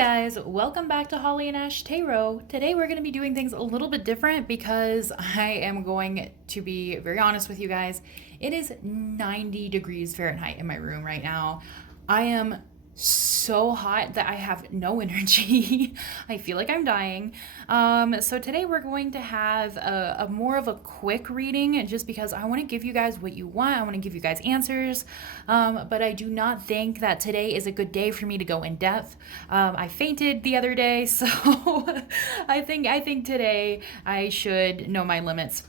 Guys, welcome back to Holly and Ash Tarot. Today we're going to be doing things a little bit different because I am going to be very honest with you guys. It is 90 degrees Fahrenheit in my room right now. I am so hot that I have no energy. I feel like I'm dying. So today we're going to have a more of a quick reading just because I want to give you guys what you want. I want to give you guys answers. But I do not think that today is a good day for me to go in depth. I fainted the other day, so I think today I should know my limits.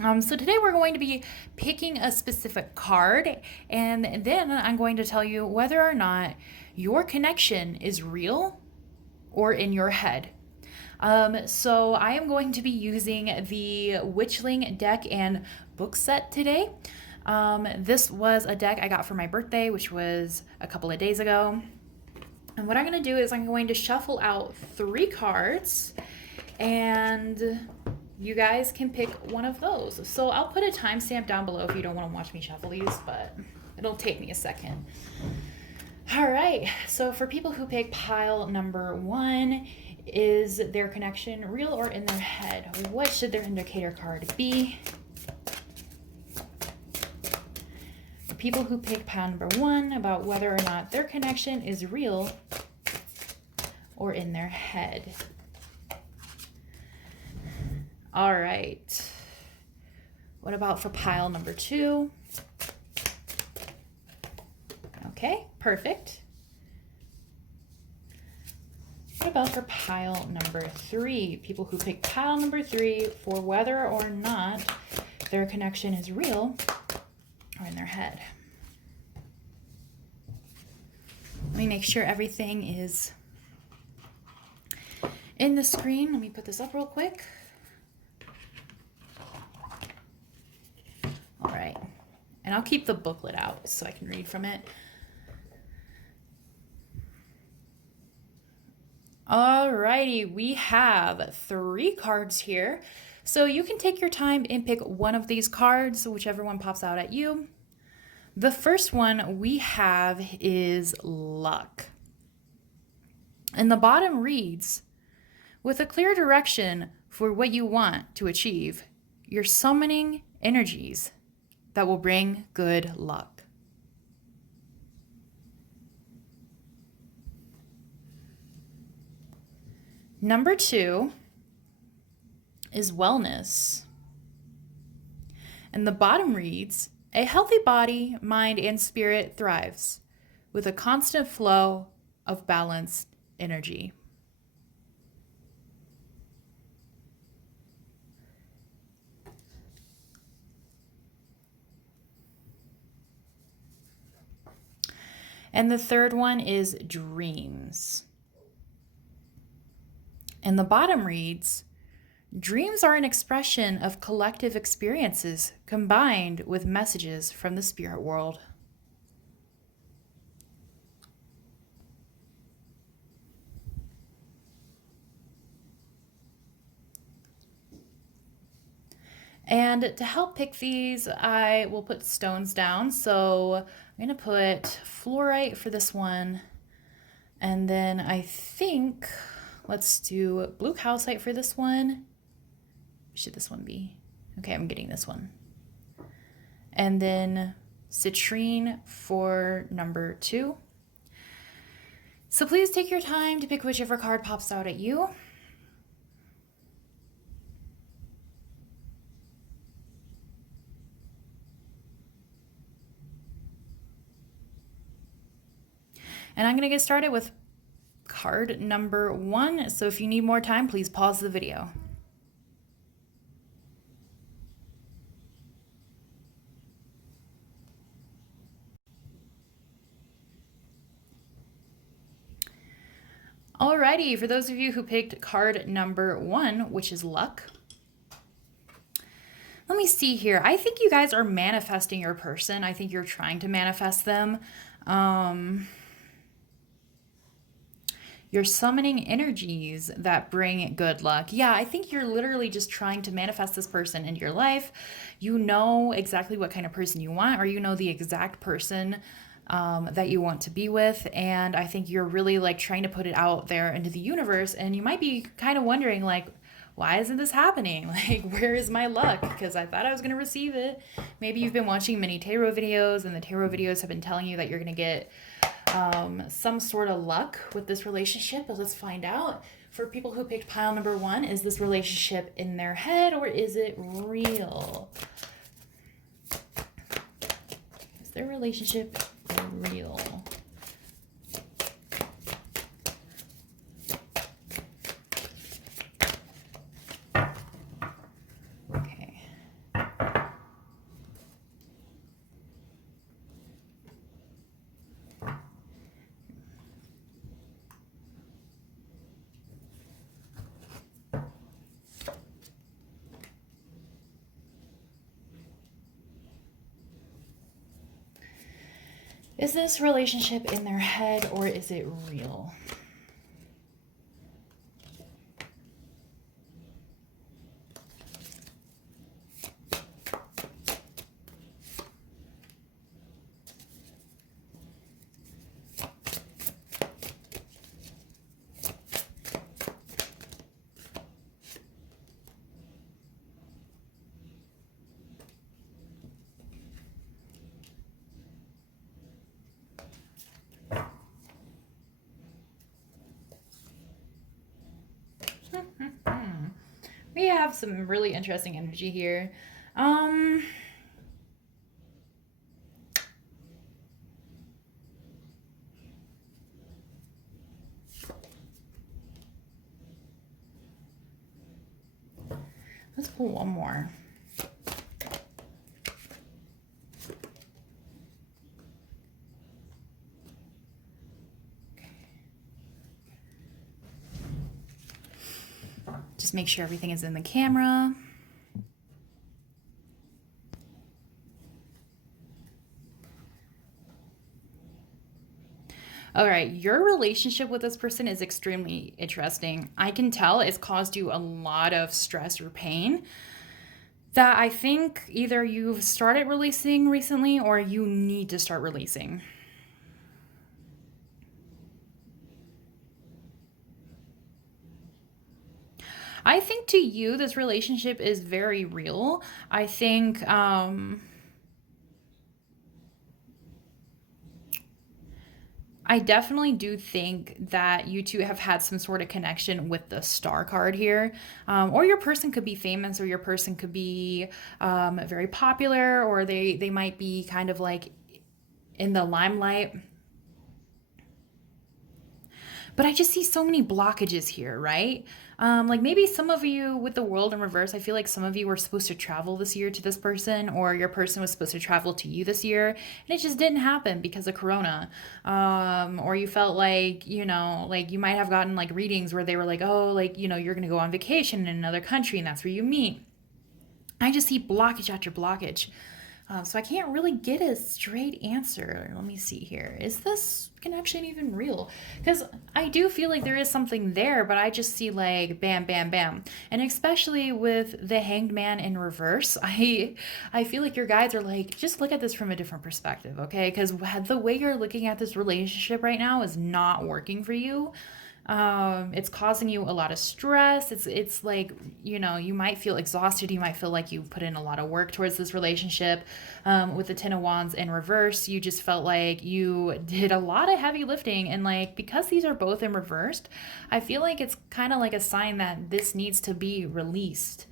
So today we're going to be picking a specific card, and then I'm going to tell you whether or not your connection is real or in your head. So I am going to be using the Witchling deck and book set today. This was a deck I got for my birthday, which was a couple of days ago. And what I'm going to do is I'm going to shuffle out 3 cards, and you guys can pick one of those. So I'll put a timestamp down below if you don't want to watch me shuffle these, but it'll take me a second. All right, so for people who pick pile number 1, is their connection real or in their head? What should their indicator card be? For people who pick pile number 1, about whether or not their connection is real or in their head. All right. What about for pile number 2? Okay, perfect. What about for pile number 3? People who pick pile number 3 for whether or not their connection is real or in their head. Let me make sure everything is in the screen. Let me put this up real quick. All right, and I'll keep the booklet out so I can read from it. All righty, we have 3 cards here. So you can take your time and pick one of these cards, whichever one pops out at you. The first one we have is luck. And the bottom reads, with a clear direction for what you want to achieve, you're summoning energies that will bring good luck. Number 2 is wellness. And the bottom reads, a healthy body, mind, and spirit thrives with a constant flow of balanced energy. And the third one is dreams. And the bottom reads, dreams are an expression of collective experiences combined with messages from the spirit world. And to help pick these, I will put stones down. So I'm going to put fluorite for this one. And then I think, let's do blue calcite for this one. Should this one be? Okay, I'm getting this one. And then citrine for number 2. So please take your time to pick whichever card pops out at you. And I'm going to get started with card number 1. So if you need more time, please pause the video. Alrighty, for those of you who picked card number 1, which is luck. Let me see here. I think you guys are manifesting your person. I think you're trying to manifest them. You're summoning energies that bring good luck. Yeah, I think you're literally just trying to manifest this person into your life. You know exactly what kind of person you want, or you know the exact person that you want to be with. And I think you're really like trying to put it out there into the universe. And you might be kind of wondering, like, why isn't this happening? Like, where is my luck? Because I thought I was going to receive it. Maybe you've been watching many tarot videos, and the tarot videos have been telling you that you're going to get some sort of luck with this relationship. But let's find out. For people who picked pile number 1, is this relationship in their head or is it real? Is their relationship real? Okay. Is this relationship in their head or is it real? We have some really interesting energy here. Let's pull one more. Just make sure everything is in the camera. All right, your relationship with this person is extremely interesting. I can tell it's caused you a lot of stress or pain that I think either you've started releasing recently or you need to start releasing. I think to you, this relationship is very real. I think, I definitely do think that you two have had some sort of connection with the star card here. Or your person could be famous, or your person could be very popular, or they might be kind of like in the limelight. But I just see so many blockages here, right? Like maybe some of you with the world in reverse, I feel like some of you were supposed to travel this year to this person, or your person was supposed to travel to you this year, and it just didn't happen because of Corona. Or you felt like, like you might have gotten like readings where they were like, oh, like, you're going to go on vacation in another country and that's where you meet. I just see blockage after blockage. So I can't really get a straight answer. Let me see here. Is this connection even real? Because I do feel like there is something there, but I just see like bam, bam, bam. And especially with the Hanged Man in reverse, I feel like your guides are like, just look at this from a different perspective, okay? Because the way you're looking at this relationship right now is not working for you. It's causing you a lot of stress. It's like, you might feel exhausted. You might feel like you put in a lot of work towards this relationship. With the Ten of Wands in reverse, you just felt like you did a lot of heavy lifting. And like, because these are both in reversed, I feel like it's kind of like a sign that this needs to be released.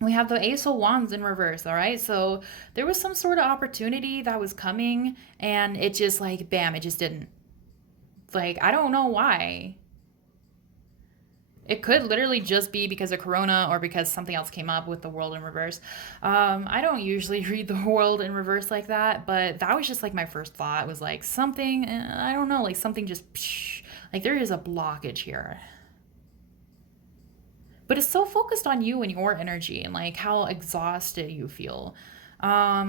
We have the Ace of Wands in reverse, all right? So there was some sort of opportunity that was coming, and it just like, bam, it just didn't. Like, I don't know why. It could literally just be because of Corona or because something else came up with the world in reverse. I don't usually read the world in reverse like that, but that was just like my first thought was like something, I don't know, like something just, like there is a blockage here. But it's so focused on you and your energy and like how exhausted you feel.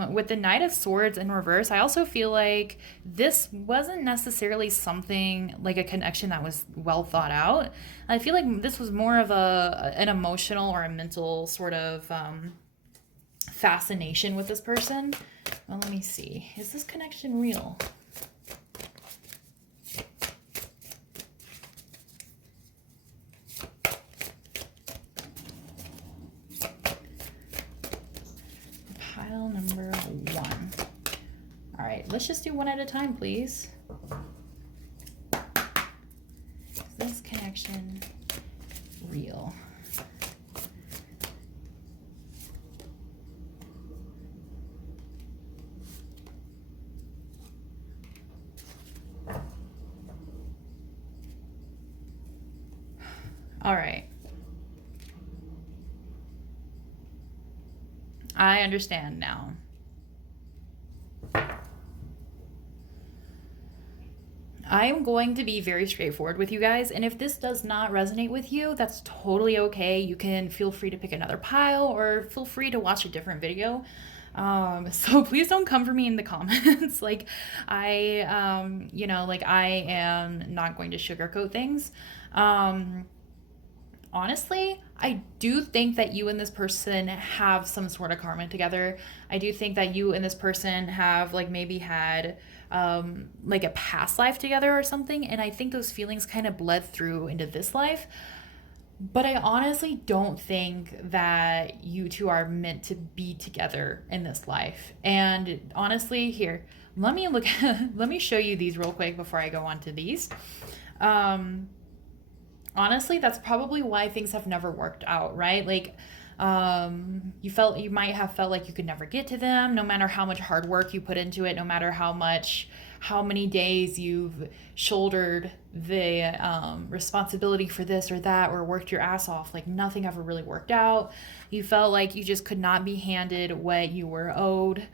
With the Knight of Swords in reverse, I also feel like this wasn't necessarily something like a connection that was well thought out. I feel like this was more of an emotional or a mental sort of fascination with this person. Well, let me see. Is this connection real? Pile number 1. All right, let's just do one at a time, please. Is this connection real? All right. I understand now. I am going to be very straightforward with you guys, and if this does not resonate with you, that's totally okay. You can feel free to pick another pile or feel free to watch a different video. So please don't come for me in the comments. Like you know, like I am not going to sugarcoat things. Honestly, I do think that you and this person have some sort of karma together. I do think that you and this person have like maybe had like a past life together or something. And I think those feelings kind of bled through into this life. But I honestly don't think that you two are meant to be together in this life. And honestly, here, let me look let me show you these real quick before I go on to these. Honestly, that's probably why things have never worked out, right? Like, you might have felt like you could never get to them, no matter how much hard work you put into it, no matter how many days you've shouldered the responsibility for this or that, or worked your ass off. Like nothing ever really worked out. You felt like you just could not be handed what you were owed.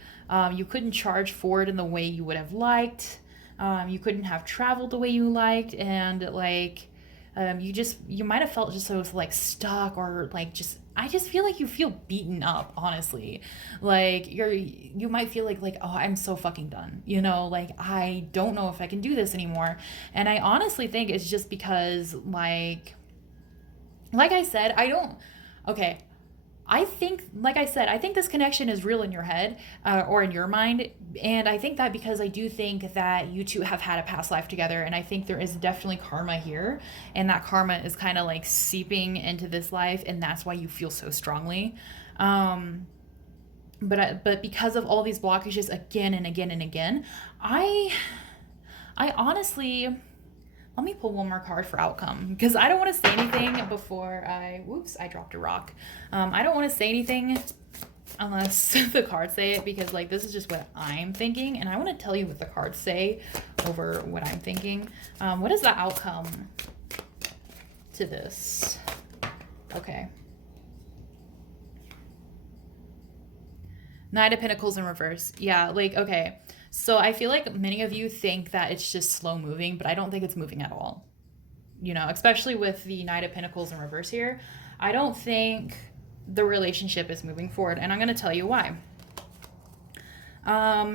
You couldn't charge for it in the way you would have liked. You couldn't have traveled the way you liked, and like. You might have felt just so like stuck, or like I just feel like you feel beaten up, honestly. Like you might feel like, oh, I'm so fucking done, you know, like I don't know if I can do this anymore. And I honestly think it's just because like I said, I think, like I said, I think this connection is real in your head or in your mind. And I think that because I do think that you two have had a past life together. And I think there is definitely karma here. And that karma is kind of like seeping into this life. And that's why you feel so strongly. But because of all these blockages again and again and again, I honestly... Let me pull one more card for outcome, because I don't want to say anything before I dropped a rock. I don't want to say anything unless the cards say it, because like this is just what I'm thinking, and I want to tell you what the cards say over what I'm thinking. What is the outcome to this? Okay. Knight of Pentacles in reverse. Yeah, like, okay. So I feel like many of you think that it's just slow moving, but I don't think it's moving at all. You know, especially with the Knight of Pentacles in reverse here. I don't think the relationship is moving forward, and I'm going to tell you why.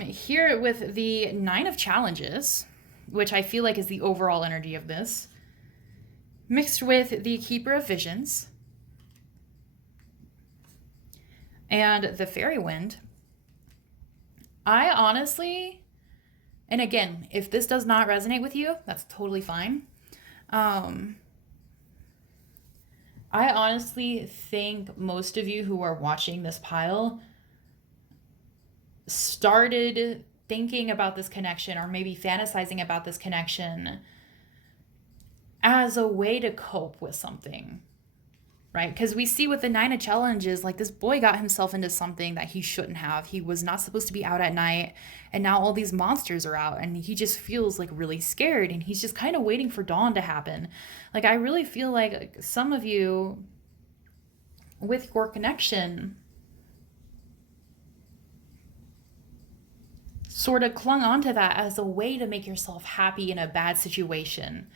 Here with the Nine of Challenges, which I feel like is the overall energy of this, mixed with the Keeper of Visions and the Fairy Wind, I honestly, and again, if this does not resonate with you, that's totally fine. I honestly think most of you who are watching this pile started thinking about this connection, or maybe fantasizing about this connection as a way to cope with something. Right? Because we see with the Nine of Challenges, like this boy got himself into something that he shouldn't have. He was not supposed to be out at night, and now all these monsters are out, and he just feels like really scared, and he's just kind of waiting for dawn to happen. Like I really feel like some of you with your connection sort of clung onto that as a way to make yourself happy in a bad situation,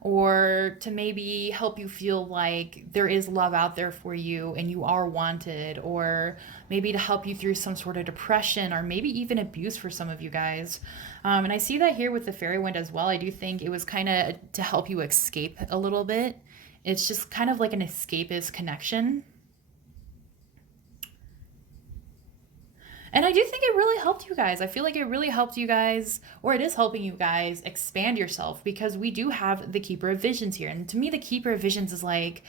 or to maybe help you feel like there is love out there for you and you are wanted, or maybe to help you through some sort of depression, or maybe even abuse for some of you guys. And I see that here with the Fairy Wind as well. I do think it was kind of to help you escape a little bit. It's just kind of like an escapist connection. And I do think it really helped you guys. I feel like it really helped you guys, or it is helping you guys expand yourself, because we do have the Keeper of Visions here. And to me, the Keeper of Visions is like,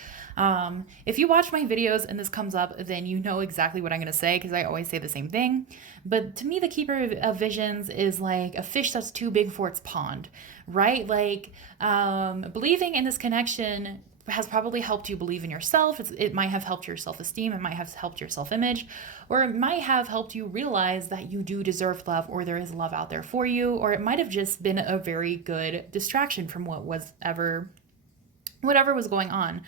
if you watch my videos and this comes up, then you know exactly what I'm going to say, because I always say the same thing. But to me, the Keeper of Visions is like a fish that's too big for its pond, right? Like, believing in this connection has probably helped you believe in yourself. It might have helped your self-esteem. It might have helped your self-image, or it might have helped you realize that you do deserve love, or there is love out there for you, or it might have just been a very good distraction from whatever was going on.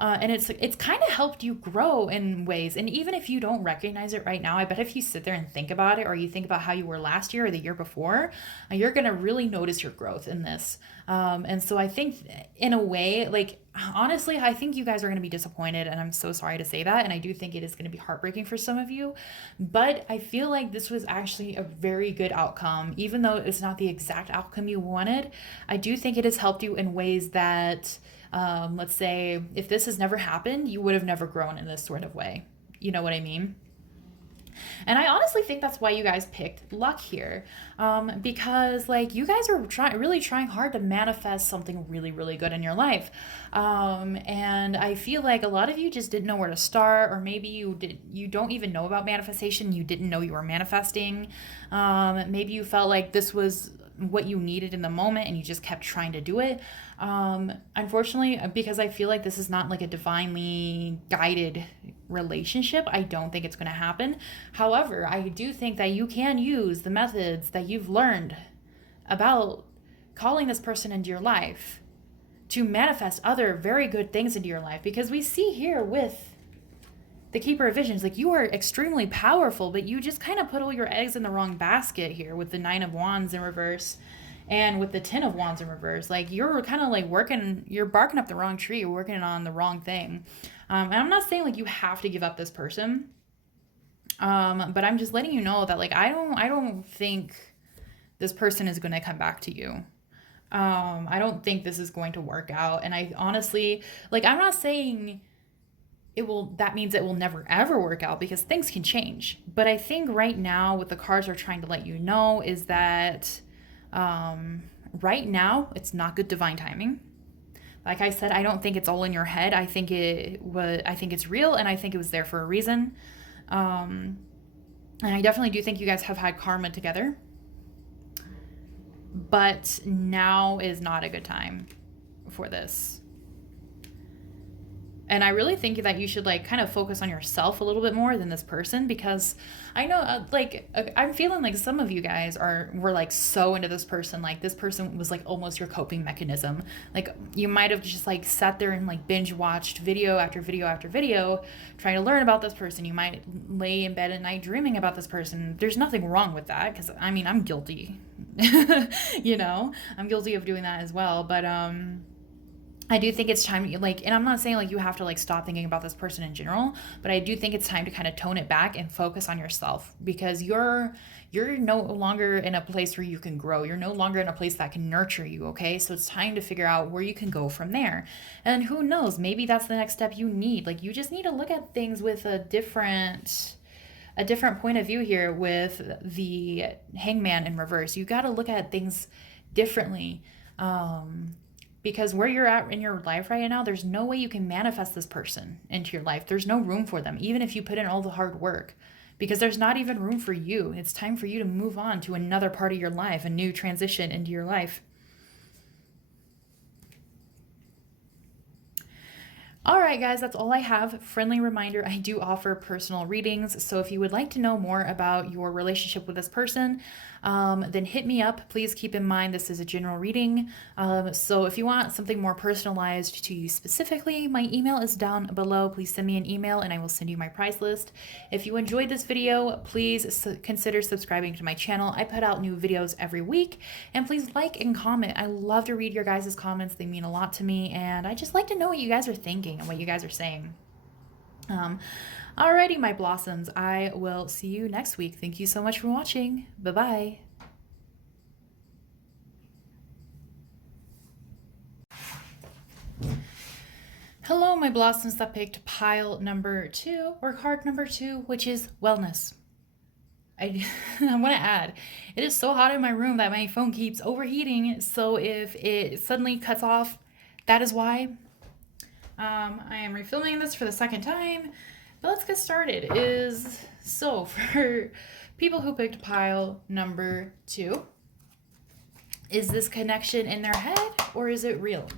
And it's kind of helped you grow in ways. And even if you don't recognize it right now, I bet if you sit there and think about it, or you think about how you were last year or the year before, you're going to really notice your growth in this. And so I think in a way, like, honestly, I think you guys are going to be disappointed, and I'm so sorry to say that. And I do think it is going to be heartbreaking for some of you, but I feel like this was actually a very good outcome. Even though it's not the exact outcome you wanted, I do think it has helped you in ways that, let's say if this has never happened, you would have never grown in this sort of way. You know what I mean? And I honestly think that's why you guys picked luck here, because like you guys are really trying hard to manifest something really, really good in your life. And I feel like a lot of you just didn't know where to start, or maybe you don't even know about manifestation. You didn't know you were manifesting. Maybe you felt like this was what you needed in the moment and you just kept trying to do it. Unfortunately, because I feel like this is not like a divinely guided relationship, I don't think it's going to happen. However, I do think that you can use the methods that you've learned about calling this person into your life to manifest other very good things into your life, because we see here with the Keeper of Visions, like, you are extremely powerful, but you just kind of put all your eggs in the wrong basket here with the Nine of Wands in reverse and with the Ten of Wands in reverse. Like, you're kind of like you're barking up the wrong tree, you're working on the wrong thing. And I'm not saying like you have to give up this person, but I'm just letting you know that like I don't think this person is going to come back to you. I don't think this is going to work out. And I honestly, like, I'm not saying that means it will never ever work out, because things can change. But I think right now what the cards are trying to let you know is that right now it's not good divine timing. Like I said, I don't think it's all in your head. I think it's real, and I think it was there for a reason. And I definitely do think you guys have had karma together, but now is not a good time for this. And I really think that you should like kind of focus on yourself a little bit more than this person, because I know I'm feeling like some of you guys were like so into this person. Like, this person was like almost your coping mechanism. Like, you might have just like sat there and like binge watched video after video after video trying to learn about this person. You might lay in bed at night dreaming about this person. There's nothing wrong with that, because I mean, I'm guilty. You know, I'm guilty of doing that as well. But I do think it's time, like, and I'm not saying like you have to like stop thinking about this person in general, but I do think it's time to kind of tone it back and focus on yourself, because you're no longer in a place where you can grow. You're no longer in a place that can nurture you, okay? So it's time to figure out where you can go from there. And who knows, maybe that's the next step you need. Like, you just need to look at things with a different point of view here with the Hangman in reverse. You got to look at things differently. Because where you're at in your life right now, there's no way you can manifest this person into your life. There's no room for them, even if you put in all the hard work, because there's not even room for you. It's time for you to move on to another part of your life, a new transition into your life. All right, guys, that's all I have. Friendly reminder, I do offer personal readings. So if you would like to know more about your relationship with this person, then hit me up. Please keep in mind this is a general reading. So if you want something more personalized to you specifically, my email is down below. Please send me an email and I will send you my price list. If you enjoyed this video, please consider subscribing to my channel. I put out new videos every week, and please like and comment. I love to read your guys' comments. They mean a lot to me, and I just like to know what you guys are thinking and what you guys are saying. Alrighty, my blossoms, I will see you next week. Thank you so much for watching. Bye-bye. Hello, my blossoms that picked pile number 2, or card number 2, which is wellness. I, I want to add, it is so hot in my room that my phone keeps overheating. So if it suddenly cuts off, that is why. I am refilming this for the second time, but let's get started. So for people who picked pile number 2, is this connection in their head or is it real?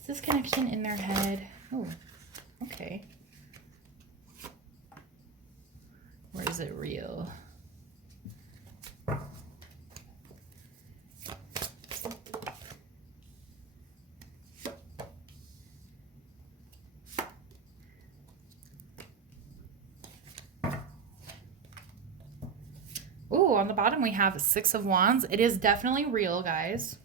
Is this connection in their head? Oh, okay. Or is it real? Ooh, on the bottom we have 6 of Wands. It is definitely real, guys.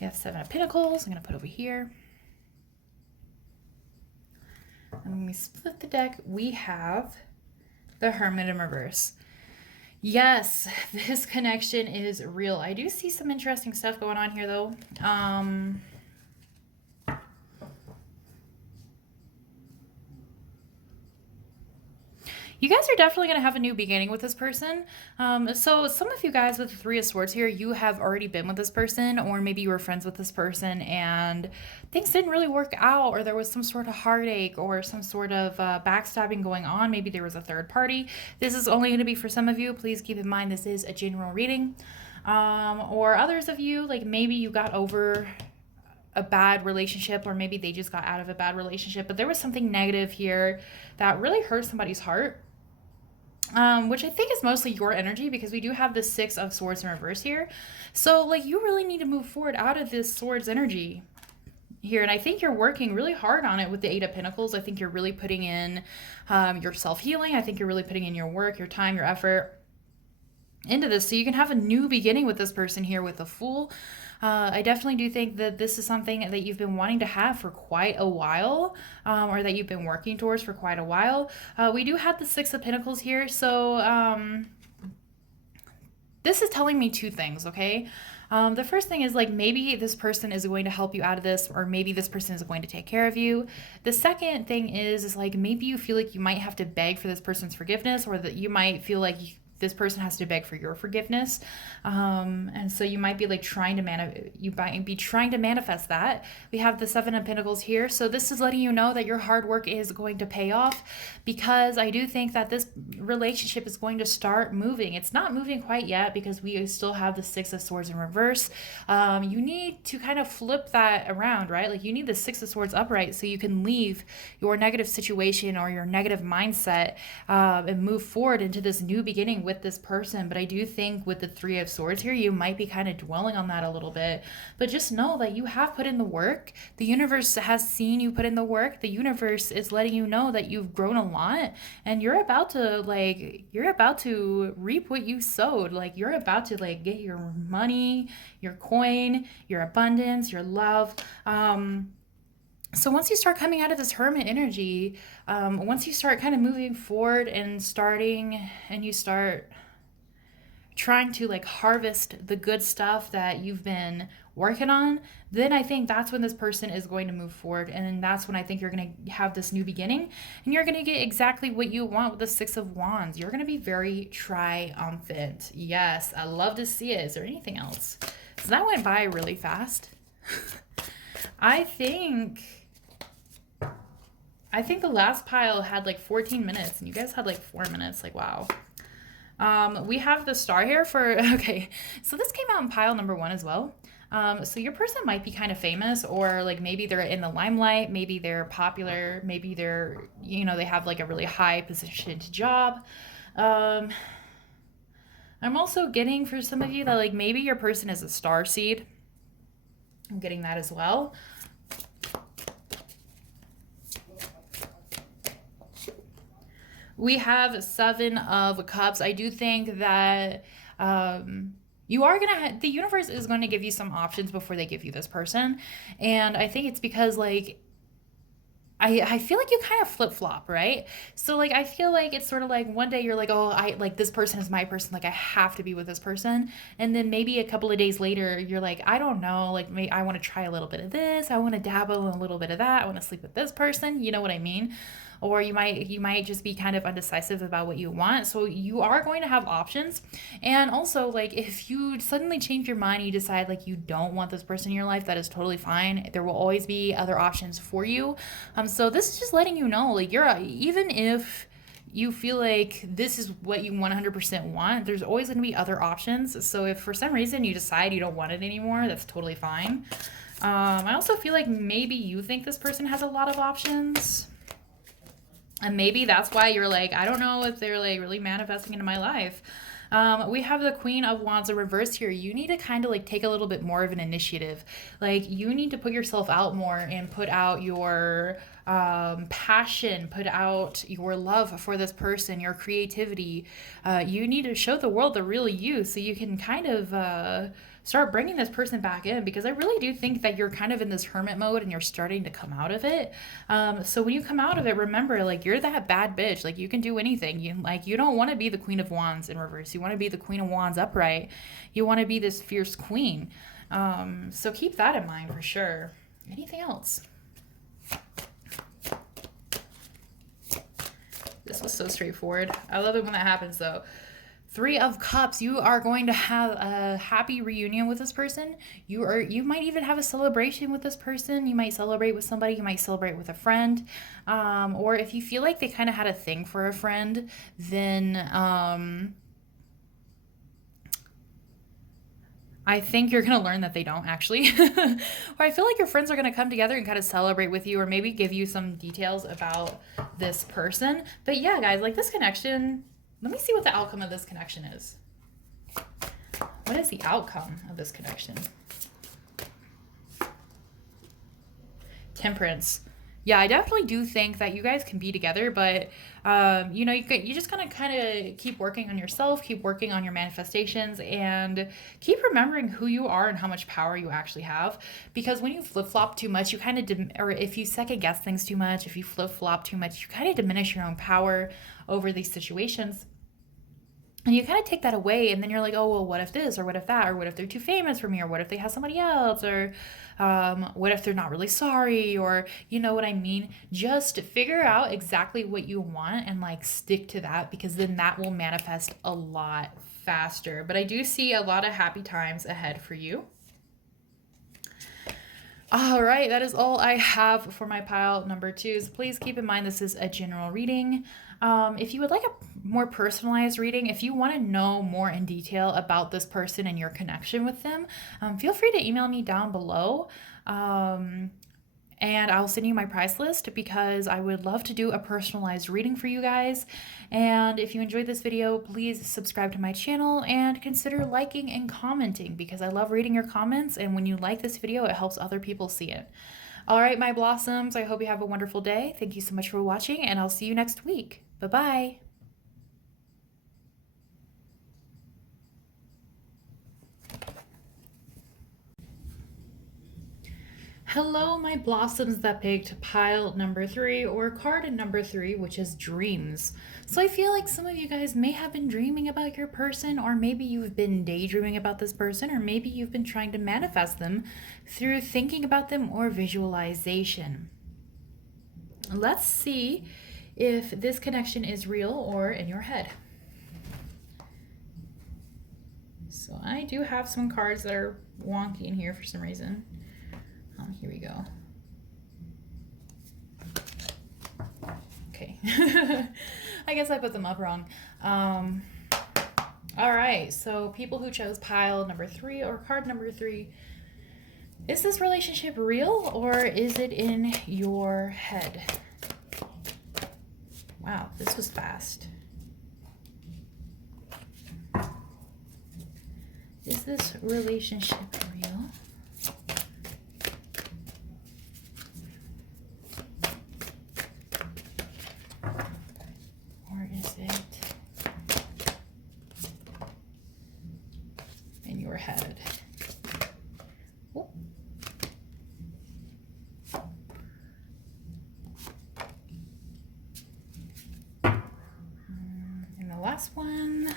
We have 7 of Pentacles. I'm going to put over here. And when we split the deck, we have the Hermit in reverse. Yes, this connection is real. I do see some interesting stuff going on here, though. You guys are definitely going to have a new beginning with this person. So some of you guys with the 3 of Swords here, you have already been with this person, or maybe you were friends with this person and things didn't really work out, or there was some sort of heartache or some sort of backstabbing going on. Maybe there was a third party. This is only going to be for some of you. Please keep in mind this is a general reading. Or others of you, like maybe you got over a bad relationship, or maybe they just got out of a bad relationship, but there was something negative here that really hurt somebody's heart. Which I think is mostly your energy, because we do have the 6 of Swords in reverse here. So like you really need to move forward out of this Swords energy here. And I think you're working really hard on it with the 8 of Pentacles. I think you're really putting in your self-healing. I think you're really putting in your work, your time, your effort into this. So you can have a new beginning with this person here with the Fool. I definitely do think that this is something that you've been wanting to have for quite a while, or that you've been working towards for quite a while. We do have the 6 of Pentacles here, so this is telling me 2 things, okay? The first thing is like maybe this person is going to help you out of this, or maybe this person is going to take care of you. The second thing is like maybe you feel like you might have to beg for this person's forgiveness, or that you might feel like this person has to beg for your forgiveness. And so you might be like trying to manifest that. We have the 7 of Pentacles here. So this is letting you know that your hard work is going to pay off, because I do think that this relationship is going to start moving. It's not moving quite yet because we still have the 6 of Swords in reverse. You need to kind of flip that around, right? Like you need the 6 of Swords upright so you can leave your negative situation or your negative mindset and move forward into this new beginning with this person. But I do think with the 3 of Swords here, you might be kind of dwelling on that a little bit, but just know that you have put in the work. The universe has seen you put in the work. The universe is letting you know that you've grown a lot, and you're about to reap what you sowed. Like you're about to like get your money, your coin, your abundance, your love. So once you start coming out of this Hermit energy, once you start kind of moving forward and you start trying to like harvest the good stuff that you've been working on, then I think that's when this person is going to move forward. And that's when I think you're going to have this new beginning, and you're going to get exactly what you want with the 6 of Wands. You're going to be very triumphant. Yes, I love to see it. Is there anything else? So that went by really fast. I think the last pile had like 14 minutes and you guys had like 4 minutes. Like, wow. We have the star here okay. So this came out in pile number 1 as well. So your person might be kind of famous, or like maybe they're in the limelight, maybe they're popular, maybe they're, they have like a really high positioned job. I'm also getting for some of you that like maybe your person is a star seed. I'm getting that as well. We have 7 of Cups. I do think that you are going the universe is going to give you some options before they give you this person. And I think it's because like I feel like you kind of flip flop, right? So like I feel like it's sort of like one day you're like, oh, I like this person is my person, like I have to be with this person, and then maybe a couple of days later you're like, I don't know, like maybe I want to try a little bit of this, I want to dabble in a little bit of that, I want to sleep with this person, you know what I mean? Or you might just be kind of undecisive about what you want. So you are going to have options. And also, like, if you suddenly change your mind, you decide like you don't want this person in your life, that is totally fine. There will always be other options for you. So this is just letting you know, like, even if you feel like this is what you 100% want, there's always going to be other options. So if for some reason you decide you don't want it anymore, that's totally fine. I also feel like maybe you think this person has a lot of options. And maybe that's why you're like, I don't know if they're like really manifesting into my life. We have the Queen of Wands in reverse here. You need to kind of like take a little bit more of an initiative. Like you need to put yourself out more and put out your passion, put out your love for this person, your creativity. You need to show the world the real you so you can kind of start bringing this person back in, because I really do think that you're kind of in this hermit mode and you're starting to come out of it. So when you come out of it, remember, like, you're that bad bitch. Like, you can do anything. You don't want to be the Queen of Wands in reverse. You want to be the Queen of Wands upright. You want to be this fierce queen. So keep that in mind for sure. Anything else? This was so straightforward. I love it when that happens though. Three of Cups, you are going to have a happy reunion with this person. You might even have a celebration with this person. You might celebrate with somebody. You might celebrate with a friend. Or if you feel like they kind of had a thing for a friend, then I think you're going to learn that they don't actually. Or I feel like your friends are going to come together and kind of celebrate with you, or maybe give you some details about this person. But yeah, guys, like this connection, let me see what the outcome of this connection is. What is the outcome of this connection? Temperance. Yeah, I definitely do think that you guys can be together, but you just gotta kind of keep working on yourself, keep working on your manifestations, and keep remembering who you are and how much power you actually have. Because when you flip flop too much, you kind of or if you second guess things too much, if you flip flop too much, you kind of diminish your own power over these situations. And you kind of take that away, and then you're like, oh, well, what if this, or what if that, or what if they're too famous for me, or what if they have somebody else, or what if they're not really sorry, or you know what I mean? Just figure out exactly what you want and like stick to that, because then that will manifest a lot faster. But I do see a lot of happy times ahead for you. All right, that is all I have for my pile number 2s. Please keep in mind this is a general reading. If you would like a more personalized reading, if you want to know more in detail about this person and your connection with them, feel free to email me down below. And I'll send you my price list, because I would love to do a personalized reading for you guys. And if you enjoyed this video, please subscribe to my channel and consider liking and commenting, because I love reading your comments, and when you like this video, it helps other people see it. All right, my blossoms, I hope you have a wonderful day. Thank you so much for watching, and I'll see you next week. Bye-bye. Hello, my blossoms that picked pile number 3 or card number 3, which is dreams. So I feel like some of you guys may have been dreaming about your person, or maybe you've been daydreaming about this person, or maybe you've been trying to manifest them through thinking about them or visualization. Let's see if this connection is real or in your head. So I do have some cards that are wonky in here for some reason. Here we go. Okay. I guess I put them up wrong. All right, so people who chose pile number 3 or card number 3, is this relationship real or is it in your head? Wow, this was fast. Is this relationship real? Or is it in your head? Oh. last one.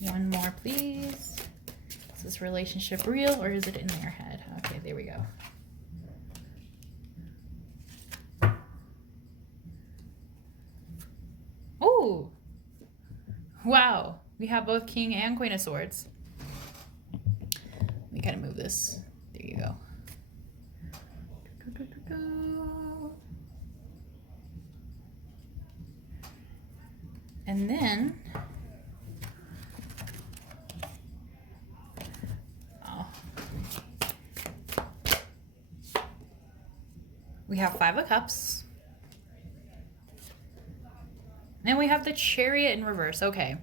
One more, please. Is this relationship real or is it in their head? Okay, there we go. Oh, wow. We have both King and Queen of Swords. Let me kind of move this. There you go. And then, we have Five of Cups. And we have the Chariot in reverse. Okay.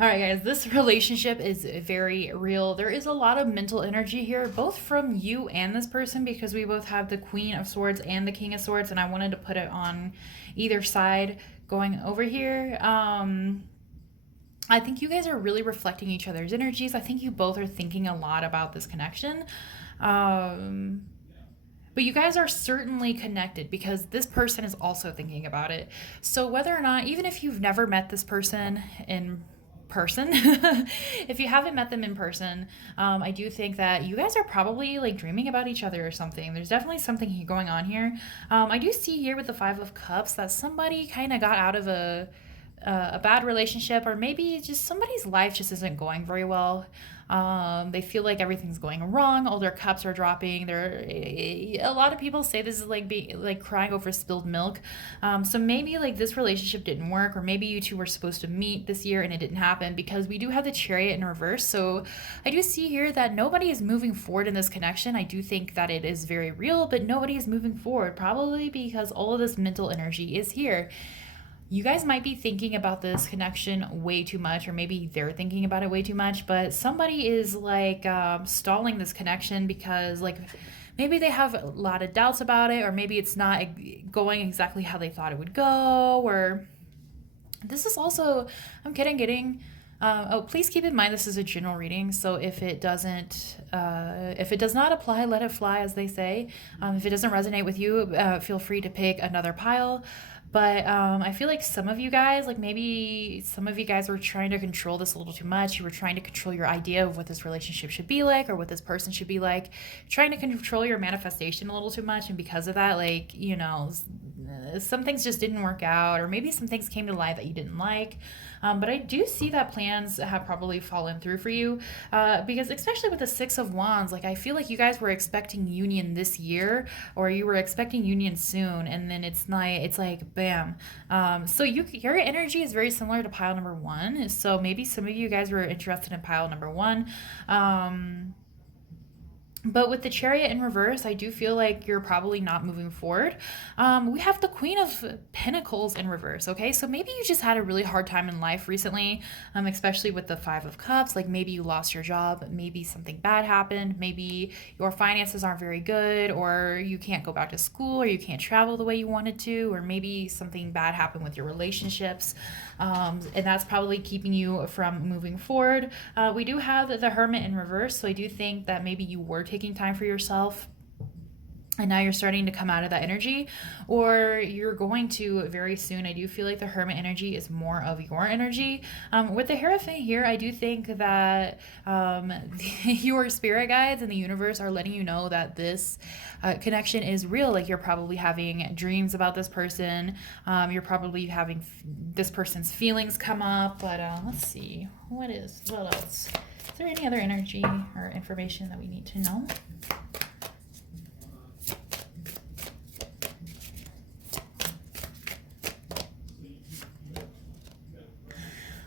All right, guys, this relationship is very real. There is a lot of mental energy here, both from you and this person, because we both have the Queen of Swords and the King of Swords, and I wanted to put it on either side going over here. I think you guys are really reflecting each other's energies. I think you both are thinking a lot about this connection. But you guys are certainly connected because this person is also thinking about it. So whether or not, even if you've never met this person in person, if you haven't met them in person, I do think that you guys are probably like dreaming about each other or something. There's definitely something going on here. I do see here with the Five of Cups that somebody kind of got out of a bad relationship, or maybe just somebody's life just isn't going very well. They feel like everything's going wrong. All their cups are dropping. A lot of people say this is like being like crying over spilled milk. So maybe like this relationship didn't work, or maybe you two were supposed to meet this year and it didn't happen, because we do have the Chariot in reverse. So I do see here that nobody is moving forward in this connection. I do think that it is very real, but nobody is moving forward, probably because all of this mental energy is here. You guys might be thinking about this connection way too much, or maybe they're thinking about it way too much, but somebody is like stalling this connection because like maybe they have a lot of doubts about it, or maybe it's not going exactly how they thought it would go, or this is also, I'm getting please keep in mind this is a general reading, so if it does not apply, let it fly, as they say. If it doesn't resonate with you, feel free to pick another pile. But I feel like some of you guys, like maybe some of you guys were trying to control this a little too much. You were trying to control your idea of what this relationship should be like, or what this person should be like, trying to control your manifestation a little too much. And because of that, like, you know, some things just didn't work out, or maybe some things came to light that you didn't like. But I do see that plans have probably fallen through for you, because especially with the Six of Wands, like I feel like you guys were expecting union this year, or you were expecting union soon, and then it's like bam. So your energy is very similar to pile number one. So maybe some of you guys were interested in pile number one. But with the Chariot in reverse, I do feel like you're probably not moving forward. We have the Queen of Pentacles in reverse, okay? So maybe you just had a really hard time in life recently, especially with the Five of Cups. Like maybe you lost your job, maybe something bad happened, maybe your finances aren't very good, or you can't go back to school, or you can't travel the way you wanted to, or maybe something bad happened with your relationships. And that's probably keeping you from moving forward. We do have the Hermit in reverse, so I do think that maybe you were taking time for yourself, and now you're starting to come out of that energy, or you're going to very soon. I do feel like the Hermit energy is more of your energy. With the Hierophant here, I do think that your spirit guides and the universe are letting you know that this connection is real. Like you're probably having dreams about this person. You're probably having this person's feelings come up. But let's see, what else? Is there any other energy or information that we need to know?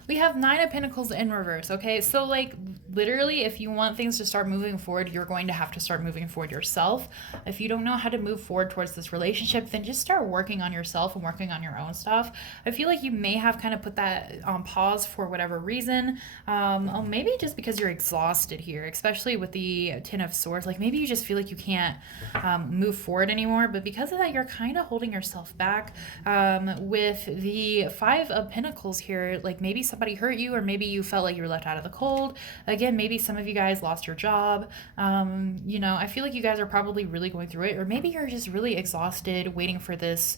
We have Nine of Pentacles in reverse, okay? So like literally, if you want things to start moving forward, you're going to have to start moving forward yourself. If you don't know how to move forward towards this relationship, then just start working on yourself and working on your own stuff. I feel like you may have kind of put that on pause for whatever reason. Maybe just because you're exhausted here, especially with the Ten of Swords. Like maybe you just feel like you can't move forward anymore, but because of that, you're kind of holding yourself back. With the Five of Pentacles here, like maybe somebody hurt you, or maybe you felt like you were left out of the cold. Again, maybe some of you guys lost your job. You know, I feel like you guys are probably really going through it, or maybe you're just really exhausted waiting for this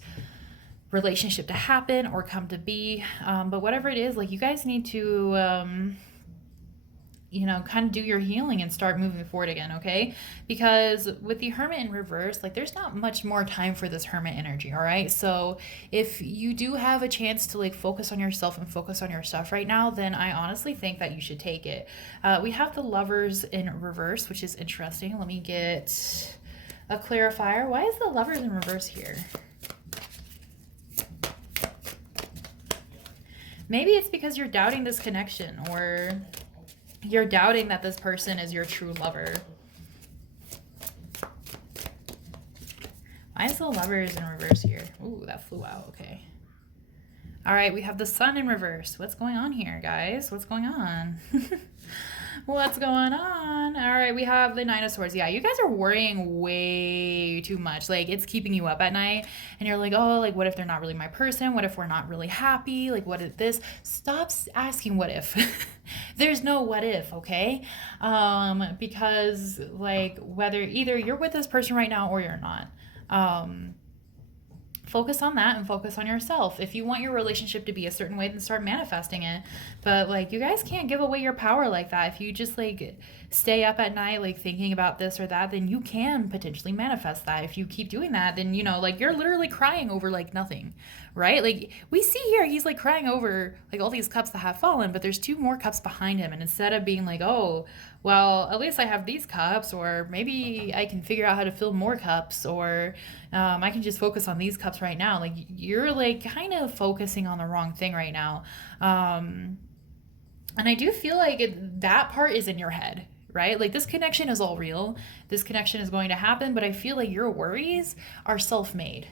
relationship to happen or come to be. But whatever it is, like you guys need to you know, kind of do your healing and start moving forward again, okay? Because with the Hermit in reverse, like there's not much more time for this Hermit energy, all right? So if you do have a chance to like focus on yourself and focus on your stuff right now, then I honestly think that you should take it. We have the Lovers in reverse, which is interesting. Let me get a clarifier. Why is the Lovers in reverse here? Maybe it's because you're doubting this connection, or you're doubting that this person is your true lover. Why is the Lovers in reverse here? Ooh, that flew out. Okay. All right, we have the Sun in reverse. What's going on here, guys? What's going on? What's going on? All right, we have the Nine of Swords. Yeah, you guys are worrying way too much. Like, it's keeping you up at night. And you're like, oh, like, what if they're not really my person? What if we're not really happy? Like, what if this? Stop asking what if. There's no what if, okay? Because, like, whether either you're with this person right now or you're not. Focus on that and focus on yourself. If you want your relationship to be a certain way, then start manifesting it. But like, you guys can't give away your power like that. If you just like stay up at night like thinking about this or that, then you can potentially manifest that. If you keep doing that, then you know, like you're literally crying over like nothing, right? Like we see here, he's like crying over like all these cups that have fallen, but there's two more cups behind him. And instead of being like, oh, well, at least I have these cups, or maybe I can figure out how to fill more cups, or I can just focus on these cups right now. Like you're like kind of focusing on the wrong thing right now. And I do feel like that part is in your head, right? Like this connection is all real. This connection is going to happen, but I feel like your worries are self-made.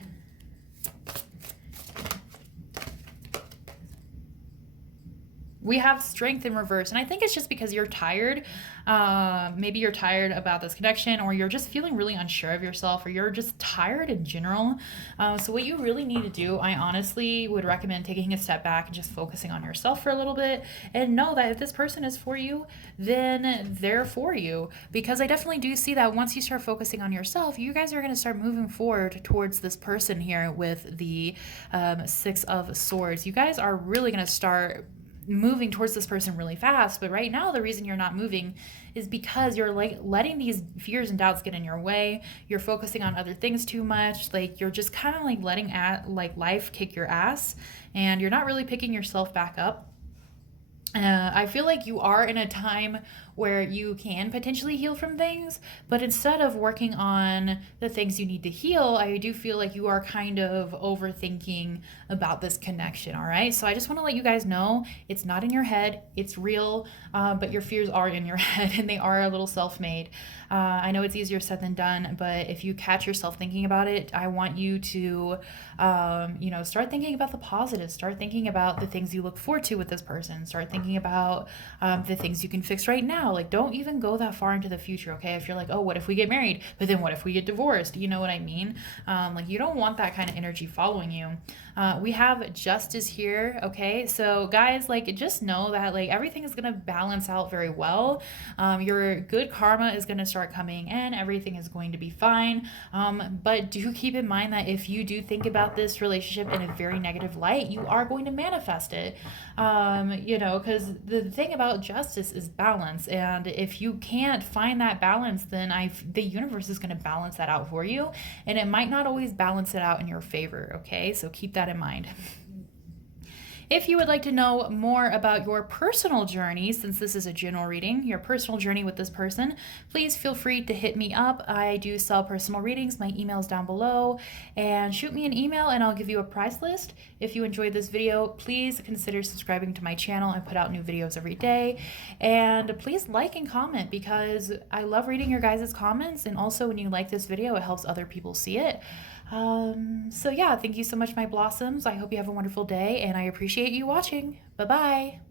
We have Strength in reverse, and I think it's just because you're tired. Maybe you're tired about this connection, or you're just feeling really unsure of yourself, or you're just tired in general. So what you really need to do, I honestly would recommend taking a step back and just focusing on yourself for a little bit, and know that if this person is for you, then they're for you. Because I definitely do see that once you start focusing on yourself, you guys are going to start moving forward towards this person here with the Six of Swords. You guys are really going to start moving towards this person really fast. But right now, the reason you're not moving is because you're like letting these fears and doubts get in your way. You're focusing on other things too much. Like you're just kind of like letting life kick your ass, and you're not really picking yourself back up. I feel like you are in a time where you can potentially heal from things, but instead of working on the things you need to heal, I do feel like you are kind of overthinking about this connection, all right? So I just want to let you guys know it's not in your head, it's real, but your fears are in your head, and they are a little self-made. I know it's easier said than done, but if you catch yourself thinking about it, I want you to, start thinking about the positives, start thinking about the things you look forward to with this person, start thinking about the things you can fix right now. Like, don't even go that far into the future, okay? If you're like, oh, what if we get married? But then what if we get divorced? You know what I mean? Like, you don't want that kind of energy following you. We have Justice here, okay? So guys, like, just know that like everything is gonna balance out very well. Your good karma is gonna start coming in. Everything is going to be fine. But do keep in mind that if you do think about this relationship in a very negative light, you are going to manifest it. Because the thing about justice is balance. And if you can't find that balance, then the universe is going to balance that out for you. And it might not always balance it out in your favor, okay? So keep that in mind. If you would like to know more about your personal journey, since this is a general reading, your personal journey with this person, please feel free to hit me up. I do sell personal readings. My email's down below, and shoot me an email and I'll give you a price list. If you enjoyed this video, please consider subscribing to my channel. I put out new videos every day. And please like and comment, because I love reading your guys' comments, and also when you like this video, it helps other people see it. So yeah, thank you so much, my blossoms. I hope you have a wonderful day, and I appreciate you watching. Bye-bye.